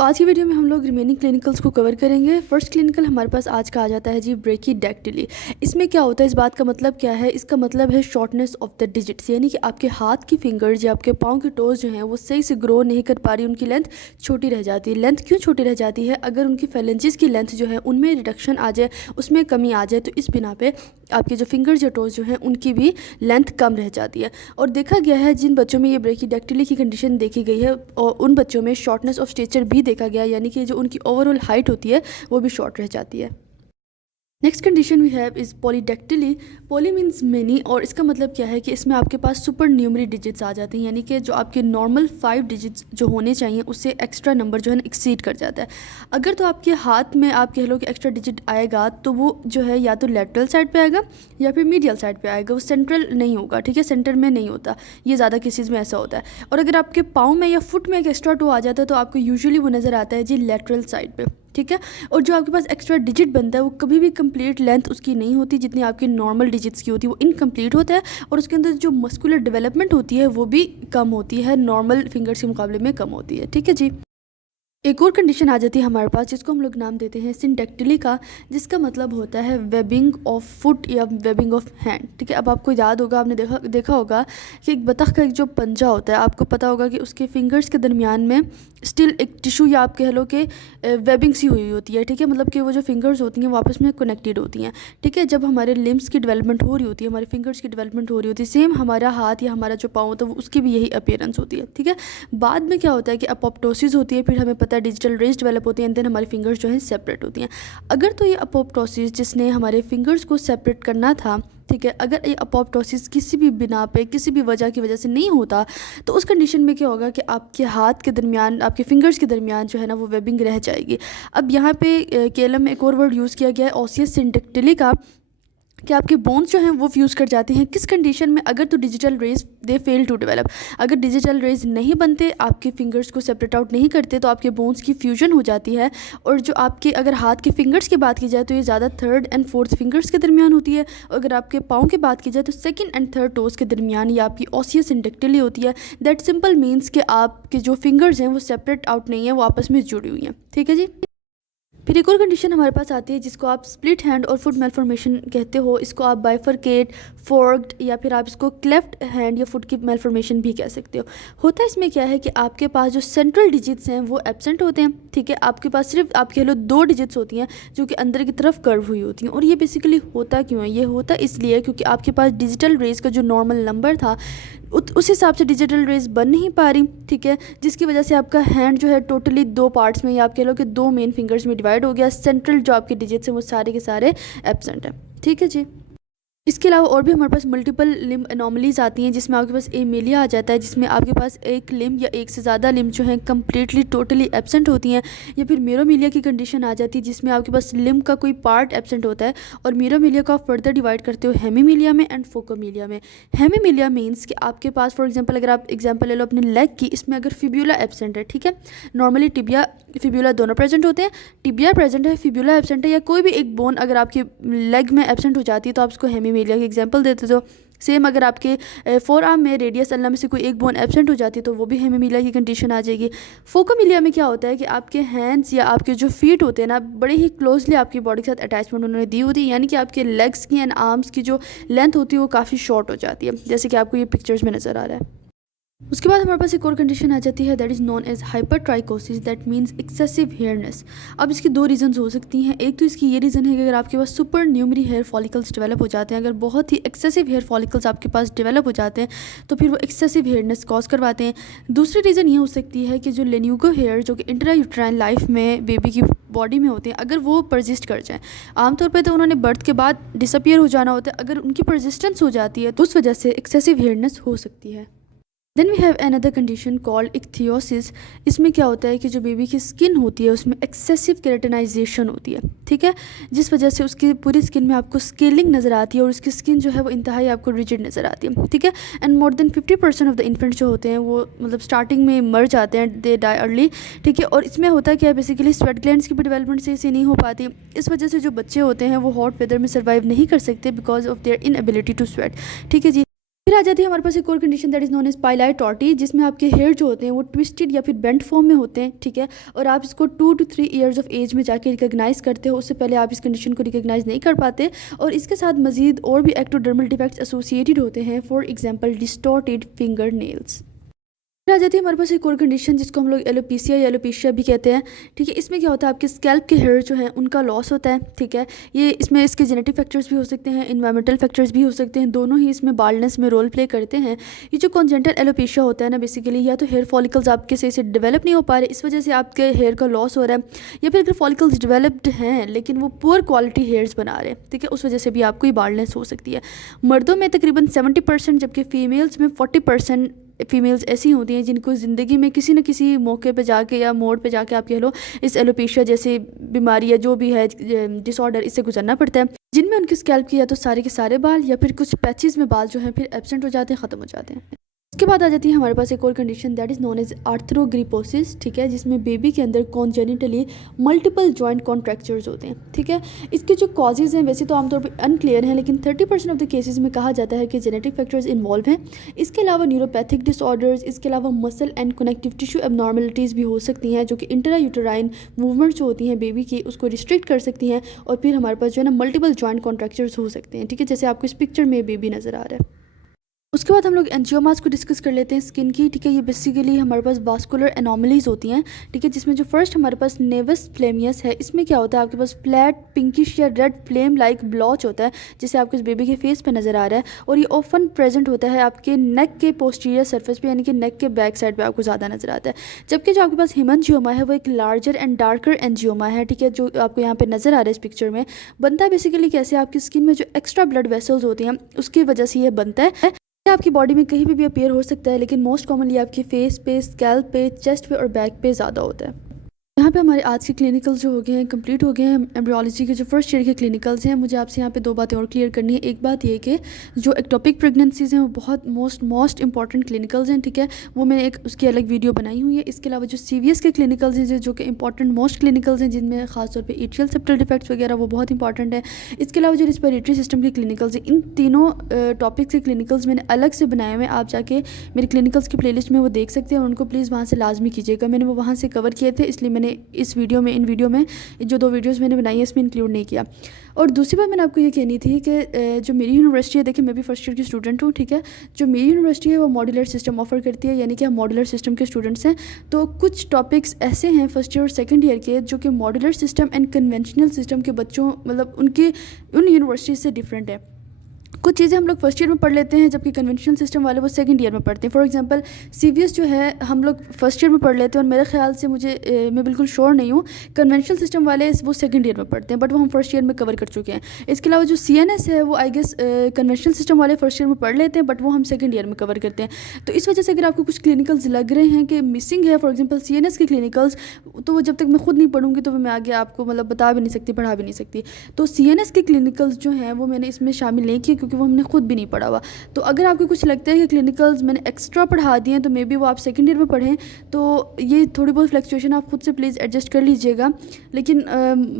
आज की वीडियो में हम लोग रिमेनिंग क्लिनिकल्स को कवर करेंगे। फर्स्ट क्लिनिकल हमारे पास आज का आ जाता है जी ब्रेकिडेक्टिली। इसमें क्या होता है, इस बात का मतलब क्या है? इसका मतलब है शॉर्टनेस ऑफ द डिजिट्स, यानी कि आपके हाथ की फिंगर्स या आपके पाँव के टोज जो हैं वो सही से ग्रो नहीं कर पा रही, उनकी लेंथ छोटी रह जाती है। लेंथ क्यों छोटी रह जाती है? अगर उनकी फेलेंजेस की लेंथ जो है उनमें रिडक्शन आ जाए, उसमें कमी आ जाए, तो इस बिना पे आपके जो फिंगर्स या टोज जो हैं उनकी भी लेंथ कम रह जाती है। और देखा गया है जिन बच्चों में ये ब्रेकिडेक्टिली की कंडीशन देखी गई है और उन बच्चों में शॉर्टनेस ऑफ स्टेचर भी देखा गया, यानी कि जो उनकी ओवरऑल हाइट होती है वो भी शॉर्ट रह जाती है। Next condition we have is polydactyly. Poly means many, और इसका मतलब क्या है कि इसमें आपके पास सुपर न्यूमरी डिजिट्स आ जाते हैं, यानी कि जो आपके नॉर्मल 5 डिजिट्स जो होने चाहिए उससे एक्स्ट्रा नंबर जो है ना एक्सीड कर जाता है। अगर तो आपके हाथ में आप कह लो कि एक्स्ट्रा डिजिट आएगा तो वो जो है या तो लेटरल साइड पे आएगा या फिर मीडियल साइड पे आएगा, वो सेंट्रल नहीं होगा। ठीक है, सेंटर में नहीं होता, ये ज़्यादा केसेस में ऐसा होता है। और अगर आपके पाँव में या फुट में एक एक्स्ट्रा टो आ जाता है तो आपको यूजुअली वो नज़र आता है जी लेटरल साइड पे। ठीक है, और जो आपके पास एक्स्ट्रा डिजिट बनता है वो कभी भी कंप्लीट लेंथ उसकी नहीं होती, जितनी आपकी नॉर्मल डिजिट्स की होती है वो इनकम्प्लीट होता है, और उसके अंदर जो मस्कुलर डेवलपमेंट होती है वो भी कम होती है, नॉर्मल फिंगर्स के मुकाबले में कम होती है। ठीक है जी। एक और कंडीशन आ जाती है हमारे पास जिसको हम लोग नाम देते हैं सिंडेक्टिली का, जिसका मतलब होता है वेबिंग ऑफ फुट या वेबिंग ऑफ हैंड। ठीक है, अब आपको याद होगा, आपने देखा होगा कि एक बतख का एक जो पंजा होता है, आपको पता होगा कि उसके फिंगर्स के दरमियान में स्टिल एक टिशू या आप कह लो कि वेबिंग सी हुई होती है। ठीक है, मतलब कि वो जो फिंगर्स होती हैं वो आपस में कनेक्टेड होती हैं। ठीक है, जब हमारे लिम्स की डेवलपमेंट हो रही होती है, हमारे फिंगर्स की डेवलपमेंट हो रही होती है, सेम हमारा हाथ या हमारा जो पाँव होता है वो उसकी भी यही अपीयरेंस होती है। ठीक है, बाद में क्या होता है कि अपोप्टोसिस होती है, फिर हमें पता है डिजिटल रेज डेवलप होती हैं, एंड देन हमारी फिंगर्स जो हैं सेपरेट होती हैं। अगर तो ये अपोप्टोसिस जिसने हमारे फिंगर्स को सेपरेट करना था, ठीक है, अगर ये अपोप्टोसिस किसी भी बिना पे किसी भी वजह की वजह से नहीं होता तो उस कंडीशन में क्या होगा कि आपके हाथ के दरमियान, आपके फिंगर्स के दरमियान जो है ना वो वेबिंग रह जाएगी। अब यहाँ पे केलम में एक और वर्ड यूज़ किया गया है ओसियस सिंडेक्टिली का, कि आपके बोन्स जो हैं वो फ्यूज़ कर जाते हैं। किस कंडीशन में? अगर तो digital rays they fail to develop, अगर डिजिटल रेज नहीं बनते, आपके फिंगर्स को सेपरेट आउट नहीं करते, तो आपके बोन्स की फ्यूजन हो जाती है। और जो आपके अगर हाथ के फिंगर्स की बात की जाए तो ये ज़्यादा 3rd and 4th फिंगर्स के दरमियान होती है, और अगर आपके पाँव की बात की जाए तो 2nd and 3rd टोज़ के दरमियान ये आपकी ओसियस इंडेक्टिली होती है। दैट सिंपल मीन्स कि आपके जो फिंगर्स हैं वो सेपरेट आउट नहीं है, वो आपस में जुड़ी हुई हैं। ठीक है जी। फिर एक और कंडीशन हमारे पास आती है जिसको आप स्प्लिट हैंड और फुट मेलफॉर्मेशन कहते हो। इसको आप बाइफरकेट, फोर्क्ड, या फिर आप इसको क्लेफ्ट हैंड या फुट की मेलफॉर्मेशन भी कह सकते हो। होता है इसमें क्या है कि आपके पास जो सेंट्रल डिजिट्स हैं वो एब्सेंट होते हैं। ठीक है, आपके पास सिर्फ आप कह लो 2 डिजिट्स होती हैं जो कि अंदर की तरफ कर्व हुई होती हैं। और ये बेसिकली होता क्यों है? ये होता इसलिए क्योंकि आपके पास डिजिटल रेज का जो नॉर्मल नंबर था उस हिसाब से डिजिटल रेज बन नहीं पा रही। ठीक है, जिसकी वजह से आपका हैंड जो है टोटली 2 पार्ट्स में, या आप कह लो कि 2 मेन फिंगर्स में डिवाइड हो गया। सेंट्रल जो आपके डिजिट्स हैं वो सारे के सारे एब्सेंट हैं। ठीक है जी। इसके अलावा और भी हमारे पास मल्टीपल लिम्ब एनॉमलीज आती हैं, जिसमें आपके पास एमेलिया आ जाता है, जिसमें आपके पास एक लिम्ब या एक से ज़्यादा लिम्ब जो हैं कम्प्लीटली टोटली एब्सेंट होती हैं। या फिर मीरोमिलिया की कंडीशन आ जाती है जिसमें आपके पास लिम्ब का कोई पार्ट एब्सेंट होता है, और मीरोमिलिया को आप फर्दर डिवाइड करते हो हेमीमिलिया में एंड फोकोमिलिया में। हेमीमिलिया मीन्स कि आपके पास फॉर एग्जाम्पल, अगर आप एग्जाम्पल ले लो अपने लेग की, इसमें अगर फिब्यूला एब्सेंट है, ठीक है, नॉर्मली टिबिया फिब्यूला दोनों प्रेजेंट होते हैं, टिबिया प्रेजेंट है, फिब्यूला एब्सेंट है, या कोई भी एक बोन अगर आपकी लेग में एब्सेंट हो जाती है तो आप उसको हेमीमिलिया की एग्जाम्पल देते हो। सेम अगर आपके फोर आर्म में रेडियस अल्ला में से कोई एक बोन एब्सेंट हो जाती है तो वो भी हेमीमिलिया की कंडीशन आ जाएगी। फोकोमिलिया में क्या होता है कि आपके हैंड्स या आपके जो फीट होते हैं ना, बड़े ही क्लोजली आपकी बॉडी के साथ अटैचमेंट उन्होंने दी होती है, यानी कि आपके लेग्स की एंड आर्म्स की जो लेंथ होती है वो काफ़ी शॉर्ट हो जाती है, जैसे कि आपको ये पिक्चर्स में नज़र आ रहा है। उसके बाद हमारे पास एक और कंडीशन आ जाती है, that is known as hypertrichosis, that means excessive hairiness. अब इसकी 2 रीजंस हो सकती हैं। एक तो इसकी ये रीज़न है कि अगर आपके पास सुपर न्यूमरी हेयर फॉलिकल्स डेवलप हो जाते हैं, अगर बहुत ही एक्सेसिव हेयर फॉलिकल्स आपके पास डेवलप हो जाते हैं तो फिर वो एक्सेसिव हेयरनेस कॉज करवाते हैं। दूसरी रीज़न ये हो सकती है कि जो लेन्यूको हेयर जो कि इंट्रायूट्राइन लाइफ में बेबी की बॉडी में होते हैं, अगर वो परजिस्ट कर जाएँ, आमतौर पर तो उन्होंने बर्थ के बाद डिसअपियर हो जाना होता है, अगर उनकी परजिस्टेंस हो जाती है तो उस वजह से एक्सेसिव हेयरनेस हो सकती है। Then we have another condition called ichthyosis. इसमें क्या होता है कि जो बेबी की स्किन होती है उसमें एक्सेसिव केराटिनाइजेशन होती है। ठीक है, जिस वजह से उसकी पूरी स्किन में आपको स्केलिंग नज़र आती है और उसकी स्किन जो है वो इंतहाई आपको रिजिड नज़र आती है। ठीक है, and more than 50% of the infants जो होते हैं वो मतलब स्टार्टिंग में मर जाते हैं, दे डाई अर्ली। ठीक है, और इसमें होता है क्या, बेसिकली स्वेट ग्लैंड्स की भी डेवलपमेंट सही से नहीं हो पाती। इस वजह से जो बच्चे होते हैं वो हॉट वेदर में सर्वाइव नहीं कर सकते because of their inability to sweat. ठीक है जी। फिर आ जाती है हमारे पास एक और condition that is known as pili torti, जिसमें आपके हेयर जो होते हैं वो ट्विस्टेड या फिर बेंट फॉर्म में होते हैं, ठीक है। और आप इसको 2 to 3 ईयर्स ऑफ एज में जाके रिकॉग्नाइज़ करते हो, उससे पहले आप इस कंडीशन को रिकॉग्नाइज़ नहीं कर पाते। और इसके साथ मजीद और भी एक्टोडर्मल डिफेक्ट्स एसोसिएटेड होते हैं, for example distorted finger nails. फिर आ जाती है हमारे पास एक और कंडीशन जिसको हम लोग एलोपेशिया या एलोपेशिया भी कहते हैं, ठीक है। इसमें क्या होता है, आपके स्कैल्प के हेयर जो हैं उनका लॉस होता है, ठीक है। ये इसमें इसके जेनेटिक फैक्टर्स भी हो सकते हैं, इन्वायरमेंटल फैक्टर्स भी हो सकते हैं, दोनों ही इसमें बाल्डनेस में रोल प्ले करते हैं। ये जो कॉन्जेंटल एलोपेशिया होता है ना, बेसिकली या तो हेयर फॉलिकल्स आपके सही से डेवलप नहीं हो पा रहे, इस वजह से आपके हेयर का लॉस हो रहा है, या फिर अगर फॉलिकल्स डेवलप्ड हैं लेकिन वो पुअर क्वालिटी हेयर्स बना रहे हैं, ठीक है, उस वजह से भी आपको ये बाल्डनेस हो सकती है। मर्दों में तकरीबन 70%, जबकि फीमेल्स में 40% फीमेल्स ऐसी होती हैं जिनको ज़िंदगी में किसी न किसी मौके पे जाके या मोड़ पे जाके आप कह लो इस एलोपेशिया जैसी बीमारी या जो भी है डिसऑर्डर, इससे गुजरना पड़ता है, जिनमें उनके स्कैल्प के या तो सारे के सारे बाल या फिर कुछ पैचेस में बाल जो हैं फिर एब्सेंट हो जाते हैं, ख़त्म हो जाते हैं। उसके बाद आ जाती है हमारे पास एक और condition that is known as arthrogryposis, ठीक है, जिसमें बेबी के अंदर कॉन्जेनिटली मल्टीपल जॉइंट कॉन्ट्रैक्चर्स होते हैं, ठीक है। इसके जो कॉजेज़ हैं वैसे तो आमतौर पर अनक्लियर हैं, लेकिन 30% ऑफ द केसेस में कहा जाता है कि जेनेटिक फैक्टर्स इन्वॉल्व हैं। इसके अलावा न्यूरोपैथिक डिसऑर्डर्स, इसके अलावा muscle and connective tissue abnormalities भी हो सकती हैं, जो कि इंट्रा यूटेराइन मूवमेंट जो होती हैं बेबी की उसको रिस्ट्रिक्ट कर सकती हैं। और फिर हमारे पास जो है ना मल्टीपल जॉइंट कॉन्ट्रैक्चर्स हो सकते हैं, ठीक है, जैसे आपको इस पिक्चर में बेबी नज़र आ रहा है। उसके बाद हम लोग एंजियोमास को डिस्कस कर लेते हैं स्किन की, ठीक है। ये बेसिकली हमारे पास वास्कुलर एनोमलीज होती हैं, ठीक है, जिसमें जो फर्स्ट हमारे पास नेवस फ्लेमियस है, इसमें क्या होता है, आपके पास फ्लैट पिंकिश या रेड फ्लेम लाइक ब्लॉच होता है, जिसे आपके इस बेबी के फेस पे नज़र आ रहा है। और ये ऑफन प्रेजेंट होता है आपके नेक के पोस्टीरियर सर्फेस पे, यानी कि नेक के बैक साइड पे आपको ज़्यादा नज़र आता है। जबकि जो आपके पास हेमंजियोमा है वो एक लार्जर एंड डार्कर एंजियोमा है, ठीक है, जो आपको यहाँ पे नज़र आ रहा है इस पिक्चर में। बनता है बेसिकली कैसे, आपकी स्किन में जो एक्स्ट्रा ब्लड वेसल्स होती हैं उसकी वजह से ये बनता है। ये आपकी बॉडी में कहीं भी अपीयर हो सकता है, लेकिन मोस्ट कॉमनली आपके फेस पे, स्कैल्प पे, चेस्ट पे और बैक पे ज़्यादा होता है। यहाँ पे हमारे आज के क्लिनिकल्स जो हो गए हैं कंप्लीट हो गए हैं। एम्ब्रियोलॉजी के जो फर्स्ट ईयर के क्लिनिकल्स हैं, मुझे आपसे यहाँ पे 2 बातें और क्लियर करनी है। एक बात ये कि जो एक्टोपिक प्रेगनेंसीज़ हैं वो बहुत मोस्ट इंपॉर्टेंट क्लिनिकल्स हैं, ठीक है, वो मैंने एक उसकी अलग वीडियो बनाई हुई है। इसके अलावा जो CVS के क्लिनिकल्स हैं जो कि इंपॉर्टेंट मोस्ट क्लिनिकल्स हैं, जिनमें खासतौर पर एट्रियल सेप्टल डिफेक्ट्स वगैरह वो बहुत इंपॉर्टेंट है। इसके अलावा जो रिस्पिरेटरी सिस्टम के क्लिनिकल्स हैं, इन तीनों टॉपिक्स के क्लिनिकल्स मैंने अलग से बनाए हुए हैं। आप जाके मेरे क्लिनिकल्स की प्लेलिस्ट में वो देख सकते हैं, उनको प्लीज़ वहाँ से लाजमी कीजिएगा। मैंने वो वहाँ से कवर किए थे, इसलिए मैंने इस इन वीडियो में जो 2 वीडियोस मैंने बनाई है इसमें इंक्लूड नहीं किया। और दूसरी बात मैंने आपको ये कहनी थी कि जो मेरी यूनिवर्सिटी है, देखिए मैं भी फर्स्ट ईयर की स्टूडेंट हूँ, ठीक है, जो मेरी यूनिवर्सिटी है वो मॉड्यूलर सिस्टम ऑफर करती है, यानी कि हम मॉड्यूलर सिस्टम के स्टूडेंट्स हैं। तो कुछ टॉपिक्स ऐसे हैं फर्स्ट ईयर और सेकंड ईयर के जो कि modular system and conventional system के बच्चों मतलब उनके उन यूनिवर्सिटी से डिफरेंट है। कुछ चीज़ें हम लोग फर्स्ट ईयर में पढ़ लेते हैं, जबकि कन्वेंशनल सिस्टम वाले वो सेकंड ईयर में पढ़ते हैं। फॉर एग्जांपल CVS जो है हम लोग फर्स्ट ईयर में पढ़ लेते हैं, और मेरे ख्याल से मैं बिल्कुल श्योर नहीं हूँ, कन्वेंशनल सिस्टम वाले वो सेकंड ईयर में पढ़ते हैं, बट वो हम फर्स्ट ईयर में कवर कर चुके हैं। इसके अलावा जो CNS है वो आई गेस कन्वेंशनल सिस्टम वाले फर्स्ट ईयर में पढ़ लेते हैं, बट वो हम सेकंड ईयर में कवर करते हैं। तो इस वजह से अगर आपको कुछ क्लिनिकल्स लग रहे हैं कि मिसिंग है, फॉर एग्जाम्पल CNS के क्लिनिकल्स, तो वो जब तक मैं खुद नहीं पढ़ूंगी तो मैं आगे आपको मतलब बता भी नहीं सकती, पढ़ा भी नहीं सकती। तो CNS के क्लिनिकल्स जो हैं वो मैंने इसमें शामिल नहीं किए, क्योंकि वो हमने खुद भी नहीं पढ़ा हुआ। तो अगर आपको कुछ लगता है कि क्लिनिकल्स मैंने एक्स्ट्रा पढ़ा दिए हैं, तो मे बी वो आप सेकंड ईयर में पढ़ें, तो ये थोड़ी बहुत फ्लक्चुएशन आप खुद से प्लीज़ एडजस्ट कर लीजिएगा। लेकिन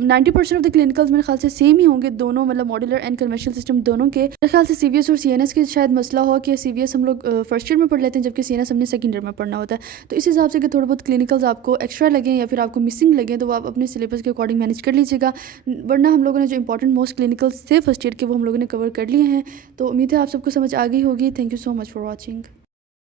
90% ऑफ द क्लिनिकल्स मेरे ख्याल से सेम ही होंगे दोनों, मतलब मॉड्यूलर एंड कन्वेंशनल सिस्टम दोनों के। मेरे ख्याल से CVS और CNS के शायद मसला हो कि CVS हम लोग फर्स्ट ईयर में पढ़ लेते हैं, जबकि CNS हमने सेकंड ईयर में पढ़ना होता है। तो इस हिसाब से कि थोड़े बहुत क्लिनिकल्स आपको एक्स्ट्रा लगें या फिर आपको मिसिंग लगें, तो वो आप अपने सिलेबस के अकॉर्डिंग मैनेज कर लीजिएगा। वरना हम लोगों ने जो इंपॉर्टेंट मोस्ट क्लिनिकल्स थे फर्स्ट ईयर के वो हम लोगों ने कवर कर लिए हैं। तो उम्मीद है आप सबको समझ आ गई होगी। Thank you so much for watching.